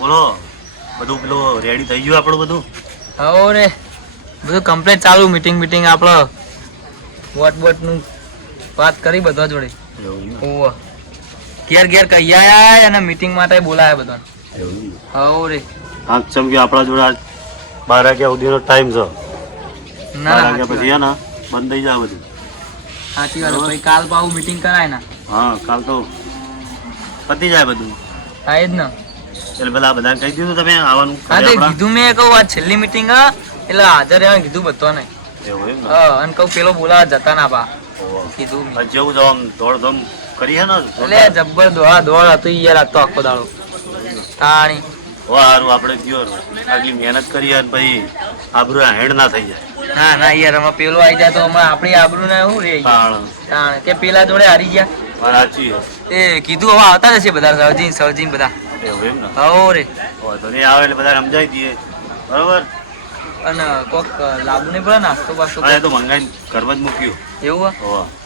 બોલો બધું પેલું રેડી થઈ ગયું આપણું બધું? હો રે બધું કમ્પ્લીટ ચાલુ. મીટિંગ આપણો વોટ નું વાત કરી બધા જોડે. ઓહો ઘેર કહી આયા અને મીટિંગ માટે બોલાયા બધા. હો રે હા ચમકી આપણા જોડે આજ 12 વાગ્યા સુધીનો ટાઈમ છે. 12 વાગ્યા પછી ને બંધ થઈ જાય બધું. સાચી વાત. પછી કાલ પાછું મીટિંગ કરાય ને? હા કાલ તો પતી જાય બધું. થાય જ ને. એટલે પેલા બધાને કહી દીધું તમે આવવાનું? હા તે કીધું મેં કહું આ છેલ્લી મીટિંગ એટલે હાજર રહેવાનું કીધું બધાને. એવું એમ ને? હા અને કહું પેલો બોલાવા જતા ના પા કીધું. જેવું જવા દોડધામ કરી હે ને એટલે જબ્બર દોડ હતું યાર આ તો આખો દાડો. તાણી સારું આપણે ગયો આટલી મહેનત કરી અને પછી આબરૂ હેડ ના થઈ જાય. ના યાર અમે પેલો આવી જાય તો હમણાં આપણી આબરૂ ને શું રે કે પેલા જોડે હારી ગયા. સાચી એ કીધું હવે આવતા જશે બધા સરજી બધા. એવું એમ ને? હો રે તો નહીં આવે એટલે બધા સમજાવી દઈએ બરોબર. અને કોક લાભ નહીં પડે નાસ્તો બાસ્તો તો મંગાઈને ઘરમાં જ મૂક્યું. એવું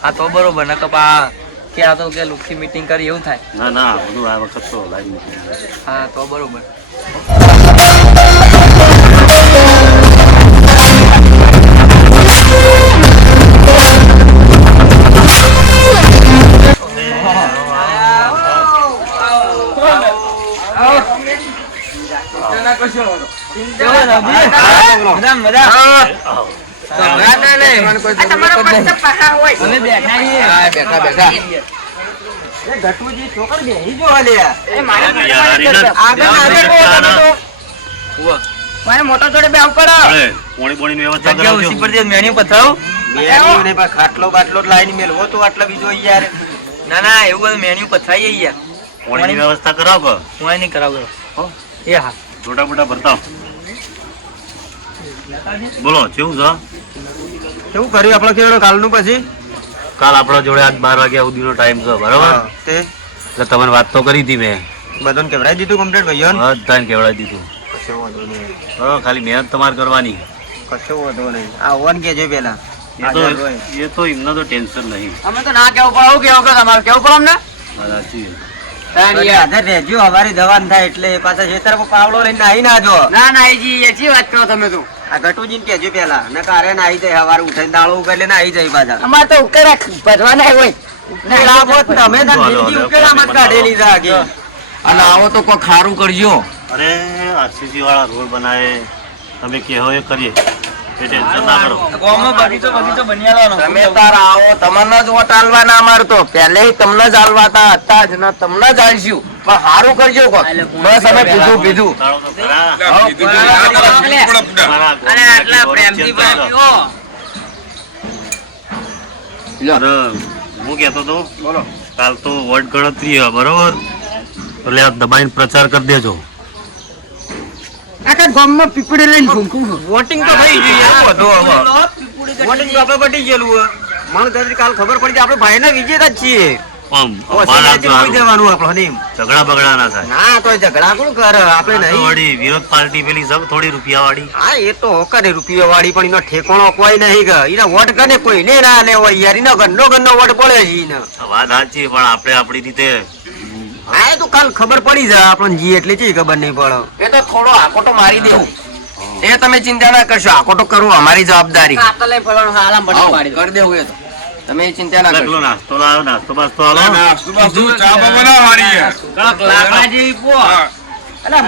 હા તો બરોબર ને કપા કે આ તો કે લુખી મીટિંગ કરી એવું થાય. ના બધું આ વખત તો લાઈવ મૂકી. હા તો બરોબર. મોટો જોડે બે ખાટલો બાટલો લાઈન મેલવો તો આટલા બીજો યાર. ના એવું બધું મેન્યુ પથરાઈ યાર. પાણીની વ્યવસ્થા કરાવો. હું નહીં કરાવો. એ હા મોટા ભરતા. બોલો કેવું છે? કેવું કર્યું આપણે કેવડો કાલનું? પછી કાલ આપણા જોડે આજ 12 વાગ્યા સુધીનો ટાઈમ છે બરોબર. એટલે તમને વાત તો કરી હતી મેં. બધાને કેવડાવી દીધું કમ્પ્લીટ ભાઈઓ? બધાને કેવડાવી દીધું. ખાલી મહેનત તમારે કરવાની. કશો વાંધો નહીં. આ ઓન કેજો પેલા. એ તો એમને તો ટેન્શન નહીં. અમે તો ના કેવું પડે. કેવું કે તમારે કેવું પડે અમને? સાચી અમારી જવાન થાય એટલે પાછા ખેતર પાવડો લઈને આવી ના જો. ના જી વાત કરો તમે તો. આ ગટુજી ને કેજો પેલા ને કારે ના આવી જાય. સવારે ઉઠીને દાળો ઉકેલે ના આવી જાય પાછા. અમાર તો ઉકેલા ભરવા ના હોય. તમે ઉકેલામાં કાઢેલી છે. અને આવો તો કોઈ ખારું કરજો. અરે આરસીસી વાળા રોડ બનાવે તમે કહો એ કરીએ. તમે તાર આવો તમને જ વોટ આલવાના. અમાર તો પહેલે તમને જ આલવાતા હતા જ ને તમને જ આલશું. પણ સારું કરજો કોક. બસ અમે પીધું. હું કેતો તો બોલો કાલ તો વોટ ગણતરી બરોબર એટલે દબાઈને પ્રચાર કરી દેજો. આખા ગામમાં પીપળી લઈને વોટિંગ તો થઈ ગયું. વોટિંગ તો આપણે પટી ગયેલું. મને કાલ ખબર પડી આપણે ભાઈના વિજેતા જ છીએ. ઝઘડા બગડા ના થાય. ના તો ઝઘડા કોણ કરે? આપણે નહીં. વિરોધ પાર્ટી પેલી સબ થોડી રૂપિયા વાળી. હા એ તો કરે રૂપિયા વાળી પણ એનો ઠેકાણો કોઈ નહીં કે એના વોટ ગને કોઈ ને ના લે હોય યાર. એનો ગન્નો વોટ પડે છે. વાત સાચી પણ આપણે આપણી રીતે. હા એ તો કાલ ખબર પડી જાય આપણને જી એટલે ચી ખબર નહીં પડે. એ તો થોડો આકોટો મારી દેવું. એ તમે ચિંતા ના કરશો. આકોટો કરવું અમારી જવાબદારી. કરી દેવું એ તો તમે ચિંતા ના કરશો. નાસ્તો લાવ્યો નાસ્તો બાસ્તો હાલો.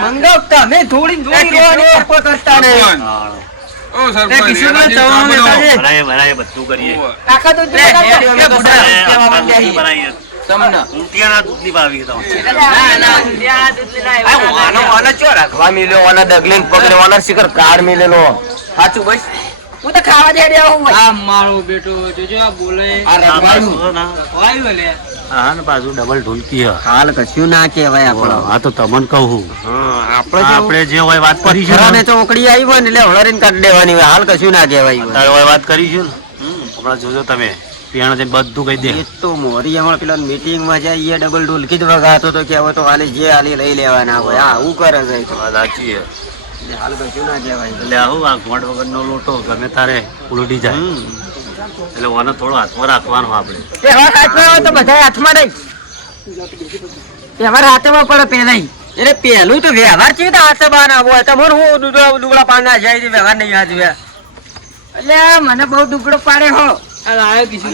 મંગાવ તમે થોડી બધું કરીએ. રાખવા મિલ્યો ડગલિંગ પકડવાનો શિખર કાર મિલેલો. સાચું બસ હું તો ખાવા દે મારો બેટો જોજો બોલે. પાછું ડબલ ઢોલકી હાલ કશું ના કેવાય આપડે. હા તો તમને કહું આપણે જે હોય વાત કરી છે ચોકડી આવી હોય ને એટલે હળરીને કાઢી દેવાની હોય. હાલ કશું ના કેવાય. વાત કરીશું હમણાં જોજો તમે બધું કહી દે. તો મોરી હમણાં પેલા મીટિંગ માં જાય ડબલ ઢોલકી જ વગાતો તો કેવો તો હાલે જે હાલી લઈ લેવાના હોય. આવું કરે છે. સાચી હાલ કશું ના કેવાય. એટલે આવું આ ગોળ વગર નો લોટો ગમે તારે ઉલટી જાય. એટલે ઓને થોડો હાથમાં રાખવાનો આપણે. તો બધા હાથમાં નહીં. તમારા હાથમાં પડે પેલા એટલે પેલું તો વ્યવહાર છે તો હાથ બાના હોય તમારે હું દુગડા પાડના જાય છે વ્યવહાર નહીં હાથ એટલે મને બહુ દુગડો પાડે હો આવ્યો કીધું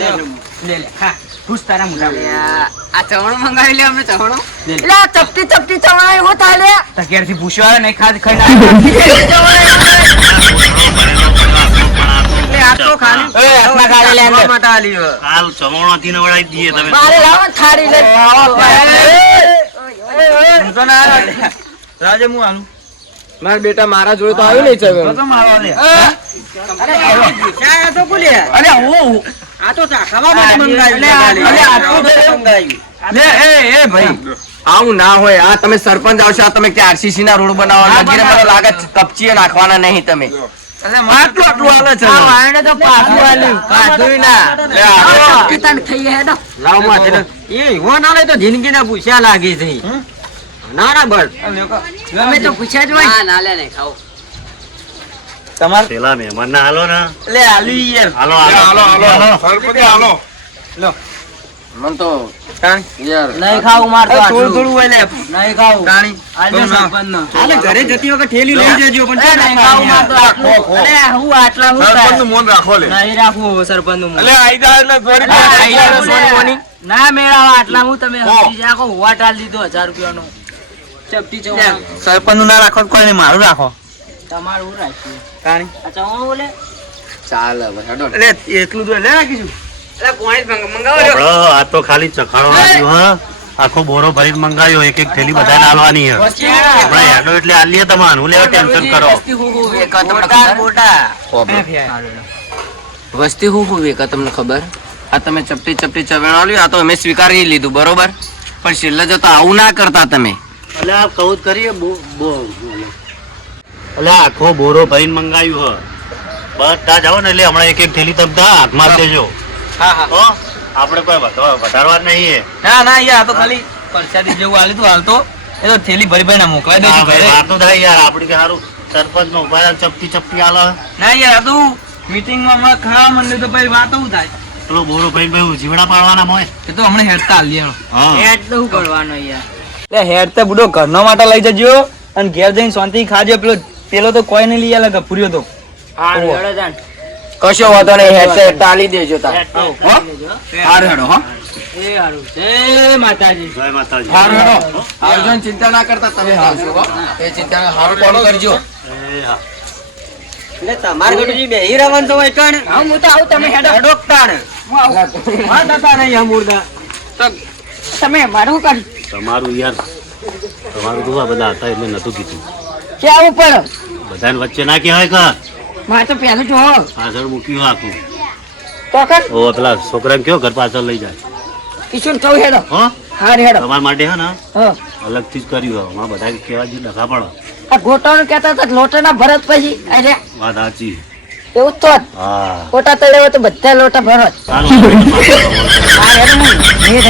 લે લે ખા ખુશ તારા મોટા આ ચવણો મંગાવી લે અમે ચવણો એટલે આ ચપટી ચપટી ચવણા એવો તાલે તો ઘેરથી પૂછવા નહીં ખાધ ખાઈ આ તો ખાલી એ આપના ગાડી લે અંદર મટા આલી હાલ ચમોણો થી નવડાઈ દઈએ તમે મારે લાવો થાળી લે તો ના રાજે હું આનું માર બેટા મારા જોડે તો આવ્યો નહીં છે તો મારવા લે અરે આ તો બોલે અરે હું આ તો ચાખવા માટે મંગાવ્યું અરે આ તો મંગાવ્યું લે એ ભાઈ આવું ના હોય આ તમે સરપંચ આવશો આ તમે કે આરસીસી ના રોડ બનાવવાના ગીરે મને લાગે કપચીએ નાખવાના નહીં તમે અરે માટલું આટલું આલે છે આ વાયણે તો પાછું આલ્યું પાછું ના લે આ કિતન થઈ હે દો લાવ માથે એ હો ના લે તો જિંદગી ના પૂછ્યા લાગે છે ના ના બળ તમે તો પૂછ્યા જ હોય ના લે નહીં ખાઓ તમાર પેલા મહેમાન ના હાલો ને લે આલી યાર હાલો સરપંચ હાલો લો મન તો નહીં ખાવું માર તો થોડું હોય લે નહીં ખાવું કાણી આજો સરપંચ નો હાલે ઘરે જતી વખત ઠેલી લઈ જજો પણ નહીં ખાવું માર તો અરે હું આટલા હું સરપંચ નું મોન રાખો લે નહીં રાખવું સરપંચ નું એટલે આઈદા ને થોડી ના મેળાવા આટલા હું તમે સમજી જાકો હોવા ટાલ દીધો 1000 રૂપિયાનો ચપટી ચવણ સરપંચ નું ના રાખો કોઈ નહીં મારું રાખો તમારું રાખ્યું કાણી આ ચવણ બોલે ચાલ હવે હેડો એટલે એટલું તો લે રાખીશું એટલે કોણી મંગાવો આ તો ખાલી ચખાડો આવ્યો હા આખો બોરો ભરીને મંગાવ્યો એક એક થેલી બધાને આલવાની હે આપણે હેડો એટલે આલીએ તમારું હું લેવા ટેન્શન કરો વસ્તી હું વેકા તમને ખબર આ તમે ચપટી ચપટી ચવેણો લ્યો આ તો અમે સ્વીકારી લીધું બરોબર પણ છેલ્લે જતો આવું ના કરતા તમે એટલે આ કહું જ કરીએ એટલે આખો બોરો ભરીને મંગાવ્યું હે બધા જાઓ ને એટલે હમણાં એક એક થેલી તમતા હાથમાં દેજો હા હા હો આપણે કોઈ વધારવા નહીં ના ના યાર તો ખાલી પરસાદી જેવું આલી તું હાલ તો એ તો થેલી ભરી ભરી ના મોકલાઈ દેજો ઘરે વાતો થાય યાર આપડી કે સારું સરપંચ નો ઉભા ચપટી ચપટી આલે ના યાર તું મીટિંગ માં હમણાં ખાવા માંડે તો પછી વાતો થાય પેલો બોરો ભરીને ભાઈ જીવડા પાડવાના મોય એ તો હમણાં હેડતા આલી હા હેડ તો શું કરવાનો યાર એટલે હેડ તો બુડો ઘરનો માટે લઈ જજો અને ઘેર જઈને શાંતિ ખાજો પેલો તો કોઈ નહીં લઈ આલે ગફુરિયો તો હા હેડો જાન કશો વાતો નહીં હેડ તો ટાલી દેજો તા હો હાર હેડો હો એ હારું જય માતાજી જય માતાજી હાર હેડો આવજો ચિંતા ના કરતા તમે આવજો હો એ ચિંતા હારું કોણ કરજો એ હા એટલે તમાર ગટુજી બેહી રવન તો હોય કણ હા હું તો આવું તમે હેડો ડોક્ટર હું આવું હા દાદા નહીં હમુરદા તો તમે મારું કર તમારું યાર તમારું તો આ બધા હતા એટલે નતું કીધું કે આવું પડે બધાને વચ્ચે ના કહેવાય કા મારે તો પહેલું જો પાછળ મૂક્યું આખું તો કર ઓ પેલા છોકરાને કયો ઘર પાછળ લઈ જાય કિશન કહું હેડો હો હાર હેડો તમારા માટે હે ને હા અલગથી જ કર્યું હવે બધા કહેવા જે ડખા પડે આ ગોટાનું કહેતા હતા લોટાના ભરત પછી અરે વાત સાચી એવું તો હા ગોટા તળે હોય તો બધા લોટા ભરત ચાલો. હા હેડો નહીં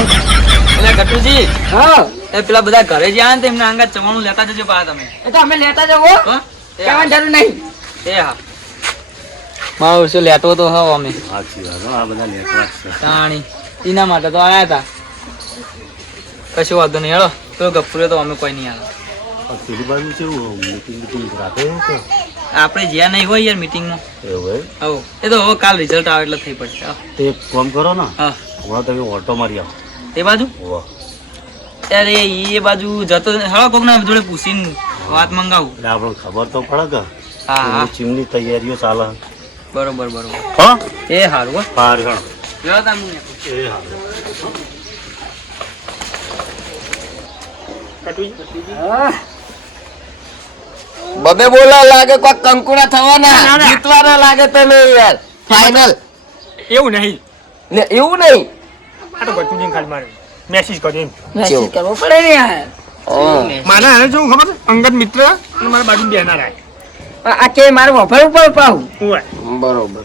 એટલે ગટુજી હા એ પેલા બધા ઘરે જ્યાં ને એમના અંગત ચવાણું લેતા જજો પા તમે એ તો અમે લેતા જવો કહેવાની જરૂર નહીં એ હા મારો શું લેતો તો હા અમે સાચી વાત હો, આ બધા લેખવા જ છે તાણી એના માટે તો આયા હતા કશું વાંધો નહીં હેડો તો ગફુરે તો અમે કોઈ નહીં આવે આ પેલી બાજુ કેવું મીટિંગ રાખે એવું કે આપણે જ્યાં નહીં હોય યાર મીટિંગમાં એવું હોય હો એ તો હવે કાલ રિઝલ્ટ આવે એટલે થઈ પડશે તે એક કામ કરો ને હા હમણાં તમે ઓટો મારી આવો તે બાજુ વાહ ત્યારે એ બાજુ જતો હવે કોકના જોડે પૂછીને વાત મંગાવું એટલે આપણને ખબર તો પડે કે હા હા ચીમની તૈયારીઓ ચાલે બરોબર બરોબર હો એ સારું હો પાર ગણ લ્યો તમે એ હા બબે બોલા લાગે કોઈ કંકુડા થવાના જીતવાના લાગે તમે યાર ફાઇનલ એવું નહીં ને એવું નહીં આ તો ગટુજી ખાલી મારે મેસેજ કર્યો એમ મેસેજ કરવો પડે ને યાર મારે આને શું ખબર છે? અંગત મિત્ર અને મારા બાજુ બેનાર આય આ કે મારે વફર ઉપર પાવું હોય બરોબર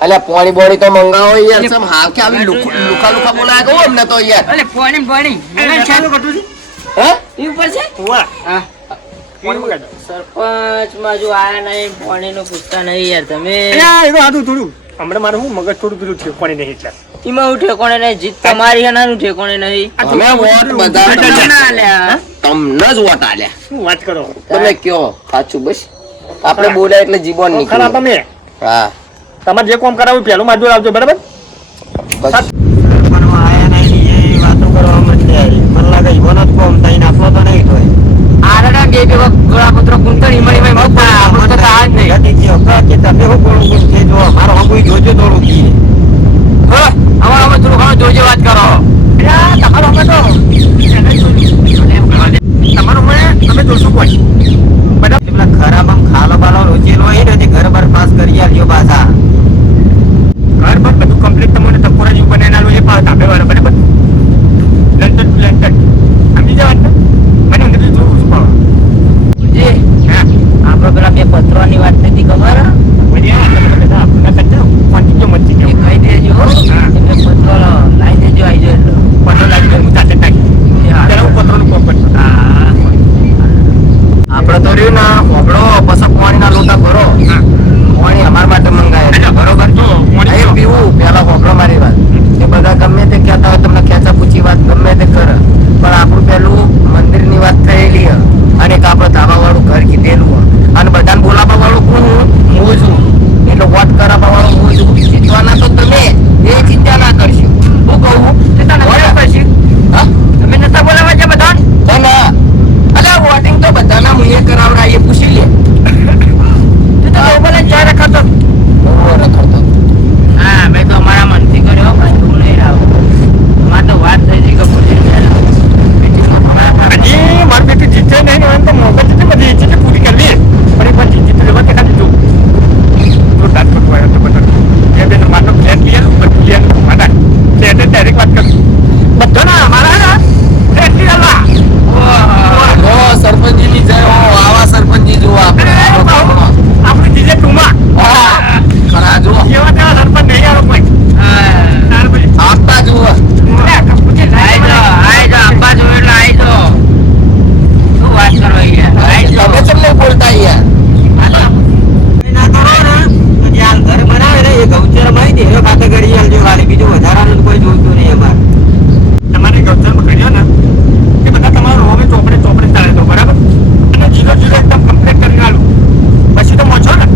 અલ્યા પાણી બોડી તો મંગાવો યાર સમ હાવ કે આવી લુખા લુખા બોલાય કહો અમને તો યાર અલે પાણી પાણી ચાલો ગટુજી હે ઈ ઉપર છે હોય હા કોણ મગાડો સરપંચ માં જો આયા નહીં પાણી નું પૂછતા નહીં યાર તમે એ તો આદુ થોડું હમણાં મારે હું મગજ થોડું પેલું છે કોને નહીં એટલે એમાં હું ઠેકોણે નહીં, જીત તમારી છે, નાનું ઠેકોણે નહીં. અમે વોટ બધા તમને ના આલ્યા. તમને જ વોટ આલ્યા. શું વાત કરો તમે કયો સાચું બસ આપણે બોલ્યા એટલે જીવન ખરા નીકળ્યું. તમે હા તમારે જે કામ કરાવું પેલું માજૂર આવજો બરાબર. બસ બનવા આયા નહીં, એ વાતો કરવા માંડ્યા. મને લાગે ઈવોનો જ કોમ થઈને આપણો તો નહીં થાય. આરડા બે બે ગોળાપત્ર કુંતળી મળી મળી મગતા આપણો તો આ જ નહીં. હતી જે હકા કે તમે હું ગોળું ગોળું છે, જો મારો હગુઈ જોજો થોડું કી. હવે થોડું ઘણું જોજો વાત કરો. તમારું અમે તો તમારું મને તમે જોશું કોઈ બધા પેલા ખરાબ ખાલો બાલો રોચેલો હોય ને તે ઘર બાર પાસ કરી આલ્યો પાછા. ઘર પર બધું કમ્પ્લીટ તમને ટકોરા જેવું બનાવેલું એ પાસ આપે વાળા બરાબર. લંડન લંડન સમજી જવાનું ને મને અંદર જોવું છું પાવા. જી હા આપણે પેલા બે પત્રોની વાત નથી ખબર? બધી આ તમે બધા આપણા કરતા પહોંચી ગયો મચી એ ગયો કહી દેજો. હા. એ બે પત્રો લાવી દેજો, આવી જાય એટલે. પતો લાગી ગયો હું જાતે નાખી ત્યારે હું પત્રોનું કોમ કરતો. આપણે તો રહ્યું ને હોબળો પછી પાણીના લોટા ભરો. હા પાણી અમારા માટે મંગાય અચ્છા બરોબર તો એ પીવું પેલા હોબળો મારી વાત. એ બધા ગમે તે કહેતા હોય તમને ખેંચા પૂછી વાત ગમે તે કરે, પણ આપણું પેલું મંદિરની વાત થયેલી હે અને એક આપણે ધાબા વાળું ઘર કીધેલું હે અને બધાને બોલાવવા વાળું કોણ હું છું, એટલે વોટ કરાવવા વાળો હું છું. જીતવાના તો તમે એ ચિંતા ના કરશો. હું કહું વોટ કરશી તમે નતા બોલાવવા છે બધા અલ્યા વોટિંગ તો બધાના મુએ કરાવડા એ પૂછી લે. તું તો બોલે ચાર રખાતો હા મેં તો અમારા મનથી કર્યો ભાઈ, તું નહીં રાવ. અમારે તો વાત થઈ હતી કે પૂછી હજી મારી બેટી જીતે નહીં ને એમ તો મોબાઈલ જેટલી બધી ઈચ્છા છે પૂરી કરવી પણ એક વાર જીતી તો લેવા તે ખાલી જો રાજકોટ વાળા તો બધા એ બેન મારો ફ્લેટ ક્લિયર બધું ક્લિયર મારા એટલે ડાયરેક્ટ વાત કરું બધો ના મારા ફ્લેટ ક્લિયર લા ઓ સરપંચની જય હો આવા સરપંચી જુઓ આપણે આપણે જીજે ટુમા ખરા જુઓ એવા તેવા સરપંચ નહીં આવ્યો કોઈ તાર પછી આપતા જુઓ તમે કેમ નહીં બોલતા યાર ઘર બનાવે ને એ ગૌચર માં દેરો ખાતે કરી આલજો ખાલી, બીજું વધારાનું કોઈ જોઈતું નહીં અમારે. તમારી ગૌચરમાં કર્યો ને એ બધા તમારું હવે ચોપડે ચોપડે ચાલે તો બરાબર અને જીરો જીરો એકદમ કમ્પ્લીટ કરીને આલું પછી તો મોછો ને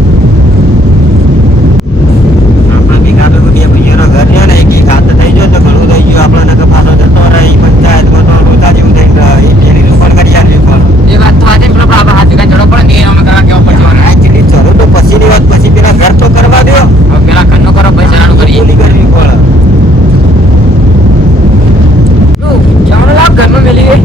આપણે ભેગા ભેગું બે ભાઈઓનો ઘર રહ્યો ને એક ખાતે થઈ ગયો તો ઘણું થઈ ગયું. આપણે નકર પાછો જતો રહે ઈ પંચાયતમાં તો રોતા જેવું થઈ ગયું. એની રૂપણ કરી આલ્યું પણ એ વાત તો આજે પેલો આપણે હાથ જગ્યા જોડો પડે ને એ અમે કરવા કેવું પડશે. એકચુઅલી જરૂર તો પછીની વાત, પછી પેલા ઘર તો કરવા દો. પેલા ઘરનું કરો પછી નાનું કરીએ. બોલી કરવી પડે. જમણો લાવ ઘરમાં મેલી ગઈ.